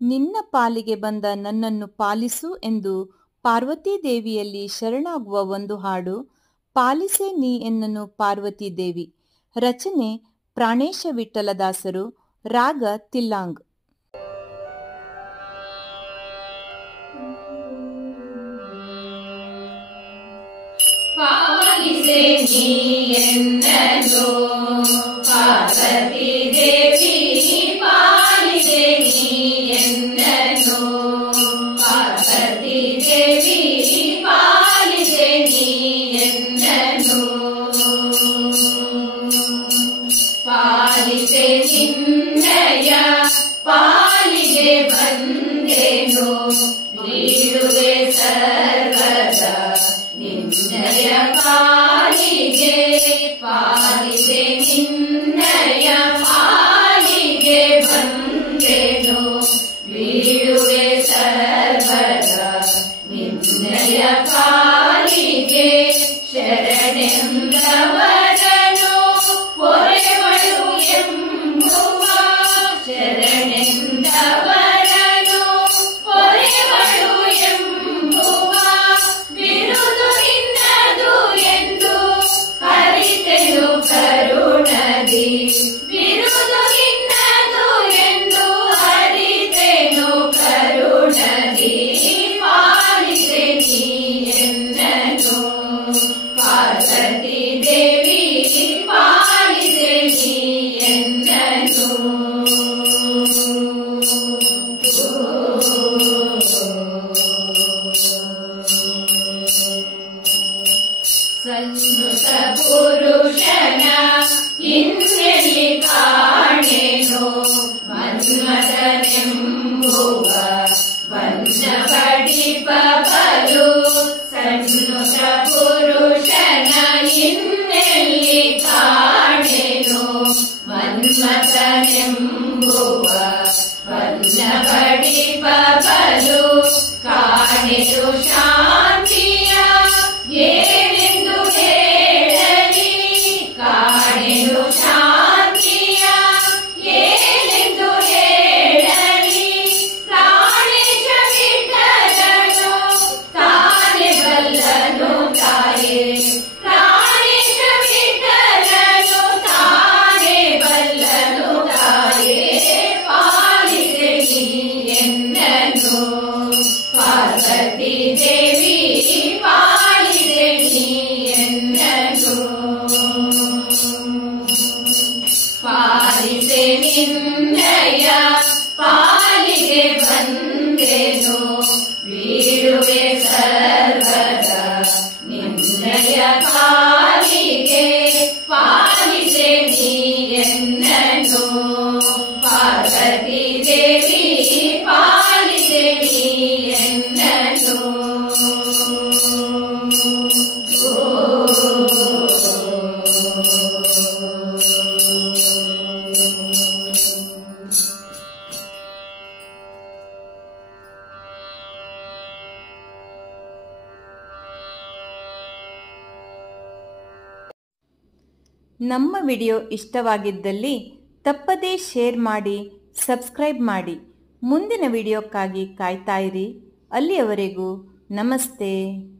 ನಿನ್ನ ಪಾಲಿಗೆ ಬಂದ ನನ್ನನ್ನು ಪಾಲಿಸು ಎಂದು ಪಾರ್ವತೀ ದೇವಿಯಲ್ಲಿ ಶರಣಾಗುವ ಒಂದು ಹಾಡು. ಪಾಲಿಸೆ ನೀ ಎನ್ನನು ಪಾರ್ವತೀ ದೇವಿ. ರಚನೆ ಪ್ರಾಣೇಶ ವಿಠಲದಾಸರು. ರಾಗ ತಿಲ್ಲಾಂಗ್. ಪಾಲಿಸೆ ನೀ ಎನ್ನನು ಪಾರ್ವತೀ ದೇವಿ. ಪಾಲಿಸೆ ನೀ ಎನ್ನನು ಪಾರ್ವತೀ ದೇವಿ. ಪಾಲಿಸೆ ನೀ ಎನ್ನನು. ಪಾಲಿಸೆ ನಿನ್ನಯ ಪಾಲಿಗೆ ಬಂದೆನು. ನೀಡುವೆ ಸರ್ವದ ನಿನ್ನಯ ಪಾಲಿಗೆ. ಪಾಲಿಗೆ ನಿನ್ನಯ ಪಾಲಿಗೆ ಬಂದೆನು. ಬೀಳುವೆ ಸರ್ವದ ನಿನ್ನಯ ಪಾಲಿಗೆ. ಶರಣೆಂದವರನು ಪೊರೆವಳು ಎಂಬುವ. ಶರಣೆಂದವರನು ಪೊರೆವಳು ಎಂಬುವ. ಬಿರುದು ನಿನ್ನದು ಎಂದು ಹರಿತೆನು ಕರುಣದಿ. ಬಿರುದು ನಿನ್ನದು ಎಂದು ಹರಿತೆನು ಕರುಣದಿ. ಪಾಲಿಸೆ ನೀ ಎನ್ನನು ಪಾರ್ವತೀ ದೇವಿ. ಪಾಲಿಸೆ ನೀ ಎನ್ನನು. ಸಂಸ್ಕೃತ ಪುರುಷನ ಇನ್ನೆಲ್ಲಿ ಕಾಣೆನು. ಮನ್ಮಥನೆಂಬುವ ಬಂಧ ಪಡಿಪ ಬಲು. ಸಂಸ್ಕೃತ ಪುರುಷನ ಇನ್ನೆಲ್ಲಿ ಕಾಣೆನು. ಮನ್ಮಥನೆಂಬುವ ಬಂಧ ಪಡಿಪ ಬಲು. ಕಾಣೆನು ಶಾಂತಿಯ ಏನೆಂದು ಹೇಳಲಿ. ಕಾಣೆನು ಶಾಂತಿಯ ಏನೆಂದು ಹೇಳಲಿ. ಪ್ರಾಣೇಶ ವಿಠಲನು ತಾನೇ ಬಲ್ಲನು ತಾಯೇ. ಪ್ರಾಣೇಶ ವಿಠಲನು ತಾನೇ ಬಲ್ಲನು ತಾಯೇ. ಪಾಲಿಸೆ ನೀ ಎನ್ನನು ಪಾರ್ವತೀ ದೇವಿ. ಪಾಲಿಸೆ ನೀ ಎನ್ನನು. ಪಾಲಿಸೆ ನಿನ್ನಯ ಪಾಲಿಗೆ ಬಂದೆನು. ಬೀಳುವೆ ಸರ್ವದ ನಿನ್ನಯ ಪಾಲಿಗೆ. ಪಾಲಿಸೆ ನೀ ಎನ್ನನು ಪಾರ್ವತೀ ದೇವಿ. ಪಾಲಿಸೆ ನೀ ಎನ್ನನು. ನಮ್ಮ ವಿಡಿಯೋ ಇಷ್ಟವಾಗಿದ್ದಲ್ಲಿ ತಪ್ಪದೇ ಶೇರ್ ಮಾಡಿ, ಸಬ್ಸ್ಕ್ರೈಬ್ ಮಾಡಿ. ಮುಂದಿನ ವಿಡಿಯೋಕ್ಕಾಗಿ ಕಾಯ್ತಾ ಇರಿ. ಅಲ್ಲಿಯವರೆಗೂ ನಮಸ್ತೆ.